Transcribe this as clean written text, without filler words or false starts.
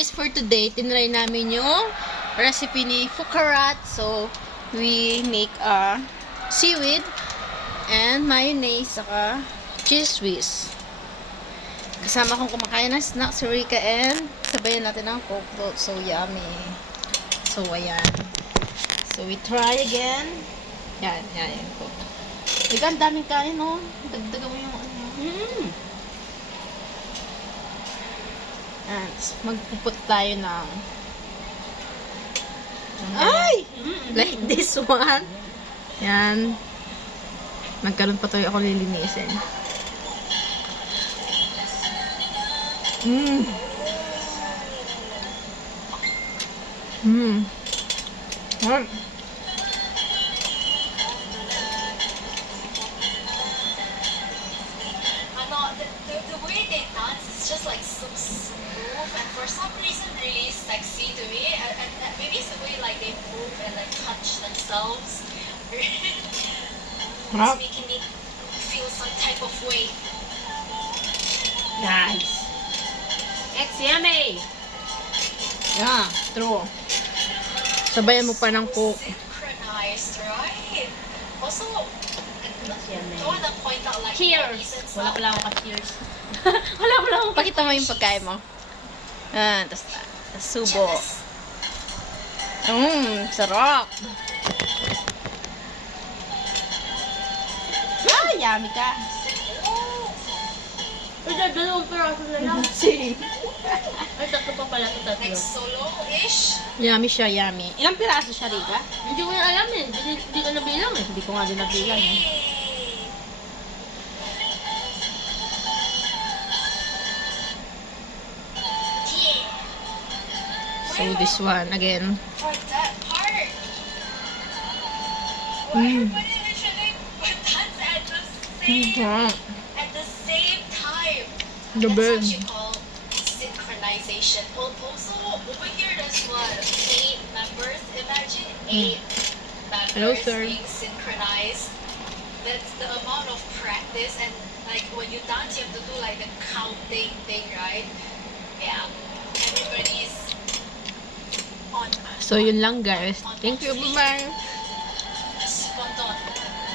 guys, for today, tinry namin yung recipe ni Fukarat. So, we make a seaweed and mayonnaise saka cheese whiz. Kasama kong kumakain ng snack si Rika and sabayan natin ng Coke. So, yummy. So, ayan. So, we try again. Yan, Coke. Ang daming kain, no? Dagdagan mo yung ano. And magpuput tayo ng ay! Like this one. Yan. Nagkaroon pa tayo ako lilinisin. Ay. The way they dance is just like so smooth and for some reason really sexy to me. And maybe it's the way like they move and like touch themselves. It's making me feel some type of way. Nice. It's yummy! Yeah, true. Sabayan mo pa ng Coke. Synchronized, right? Also, Yummy. I want to point out like Cheers! and Wala stuff. pala akong ka-cheers. Wala akong Pakita mo yung pagkain mo. Tapos subo. Sarap. Ah, yummy ka. Ay, dalawang piraso na lang. See? Ay, tatlo pa pala ito, tatlo. Like solo-ish. Yummy siya, yummy. Ilang piraso siya, Rika? Hindi ko na alam eh. Hindi ko nabilang eh. Hindi ko nga din nabilang eh. So this one, again. For that part. Everybody literally would dance at the same time. The That's best. what you call synchronization. Also, over here there's what? 8 members. Imagine 8 members Hello, sir. being synchronized. That's the amount of practice, and like when you dance, you have to do like the counting thing, right? Yeah. Everybody's on. So yun lang guys. Thank you, bye-bye.